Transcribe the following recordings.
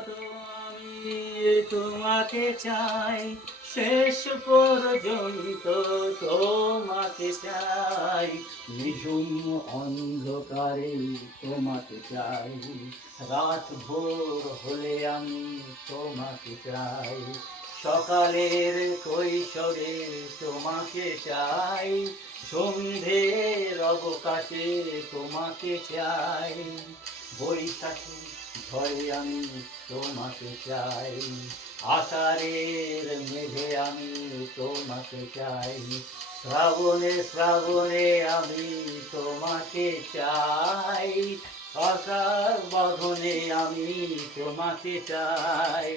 আমি তোমাকে চাই, শেষ পর্যন্ত তোমাকে চাই। নিঝুম অন্ধকারে তোমাকে চাই, রাত ভোর হলে আমি তোমাকে চাই। সকালের কৈশোরে তোমাকে চাই, সন্ধ্যের অবকাশে তোমাকে চাই। বৈশাখী ঝড়ে আমি তোমাকে চাই। আষাঢ়ের মেঘে আমি তোমাকে চাই। শ্রাবণে শ্রাবণে আমি তোমাকে চাই। আষাঢ় বাঁধনে আমি তোমাকে চাই।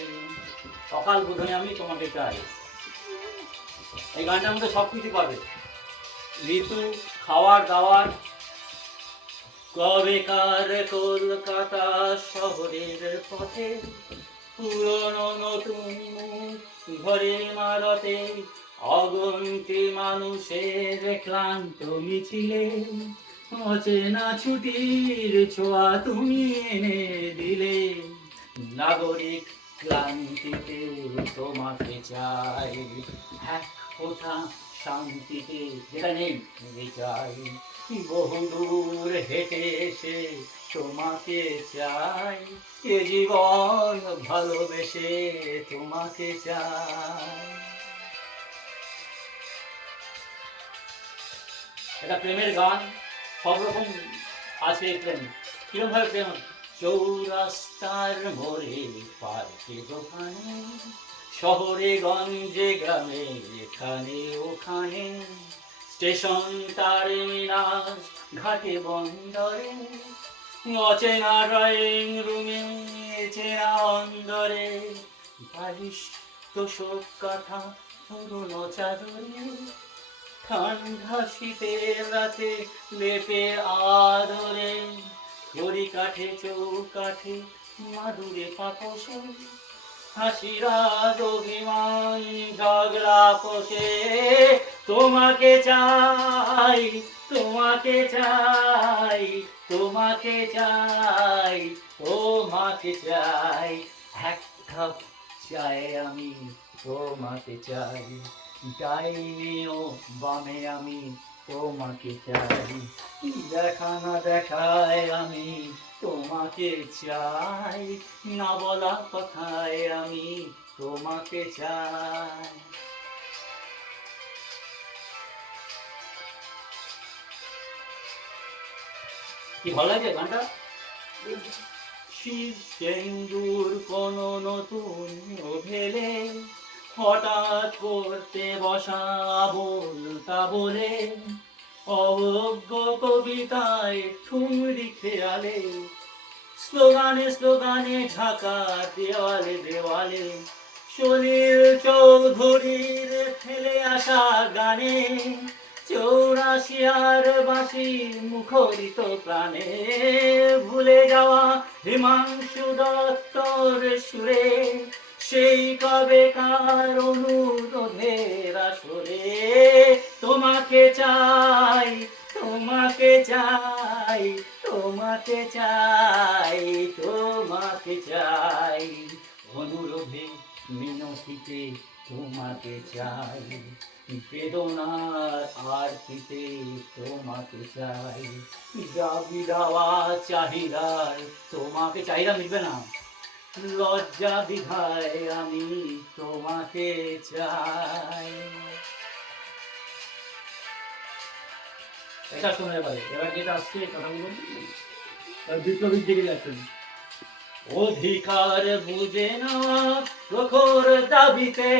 সকাল বোধনে আমি তোমাকে চাই। এই গানটার মধ্যে সব কিছু পাবে। ঋতু, খাওয়ার, দাওয়ার কবেকার কলকাতা শহরের পথে? পুরনো নতুন ঘরে মারতে অগন্তি মানুষের ক্লান্ত মিছিলে। অচেনা ছুটির ছোঁয়া তুমি এনে দিলে। নাগরিক ক্লান্তিতে তোমাকে চাই। এক কোথা শান্তিতে যেটা নেই চাই বহুদূর হেঁটে এসে তোমাকে চাই? এ জীবন ভালোবেসে তোমাকে চাই। এটা প্রেমের গান, সব রকম আছে প্রেম। কিরম ভাবে প্রেম চৌরাস্তার মোড়ে পার্কে দোকানে, শহরে, গঞ্জে, গ্রামে এখানে ওখানে স্টেশন টার্মিনাস ঘাটে বন্দরে, অচেনা ড্রয়িং রুমে চেনা অন্দরে। বালিশ তোষক কাঁথা পুরনো চাদরে, ঠান্ডা শীতের রাতে লেপে আদরে। ঘড়ি কাঠে চৌকাঠে মাদুরে পাপসে হাসিরাজ অভিমান ঝগড়া পোষে। তোমাকে চাই তোমাকে চাই তোমাকে চাই তোমাকে চাই। এক কাপ চাই আমি তোমাকে চাই। ডাইনিও বামে আমি তোমাকে চাই। দেখা না দেখায় আমি, তোমাকে চাই। না বলা কথায় আমি, তোমাকে চাই। কি, ভালো লাগে গানটা? শীর্ষেন্দুর কোন নতুন ওভেলে হঠাৎ করতে বসা বলতা বলে, অবজ্ঞ কবিতায় ঠুমরি খেয়ালে, স্লোগানে স্লোগানে ঢাকা দেওয়ালে দেওয়ালে, সুনীল চৌধুরীর ফেলে আসা গানে আর বাসি মুখরিত প্রাণে ভুলে যাওয়া হিমাংশু দত্তর সুরে, সেই কবে কার অনুরোধের আসরে তোমাকে চাই তোমাকে চাই তোমাকে চাই তোমাকে চাই। অনুরোধে মিনতিতে তোমাকে চাই, বেদনার আরতিতে তোমাকে চাই। যাবি দাওয়া চাহিদার, তোমাকে চাহিদা মিলবে না। লজ্জা বিধায় আমি তোমাকে চাই। এটা শোনা এবারে, এবার যেটা আসছে কথা বলুন বিপ্লবীর দিকে যাচ্ছেন। অধিকার বুঝে না প্রখর দাবিতে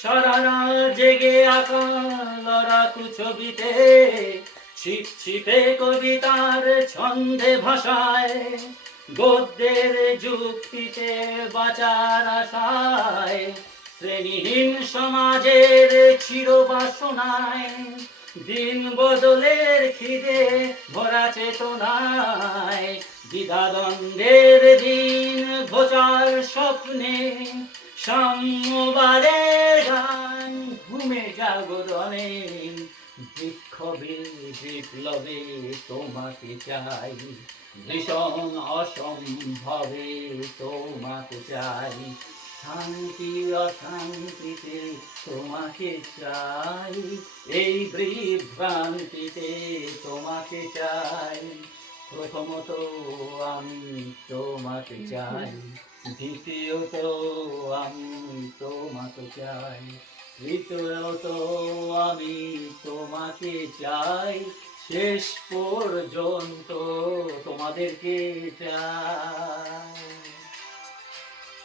সারা জেগে আঁকা লড়াকু ছবিতে, ছিপ ছিপে কবিতার ছন্দে ভাষায় গদ্যের যুক্তিতে বাঁচার আশায়, শ্রেণীহীন সমাজের চিরবাসনায়, দিন বদলের খিদে ভরা চেতনায় দ্বিধাদ্বন্দ্বের দিন ঘোচার স্বপ্নে সাম্যবাদের গান ঘুমে জাগরণে বিক্ষোভে বিপ্লবে তোমাকে চাই, ভীষণ অসম্ভবে তোমাকে চাই। শান্তি অশান্তিতে তোমাকে চাই, এই বিভ্রান্তিতে তোমাকে চাই। প্রথমত আমি তোমাকে চাই দ্বিতীয়ত আমি তোমাকে চাই তৃতীয়ত আমি তোমাকে চাই শেষ পর্যন্ত তোমাদেরকে চাই।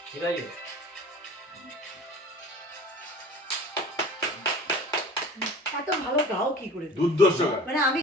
ঠিক আছে এত ভালো গাও কি করে? দুর্দর্শ মানে আমি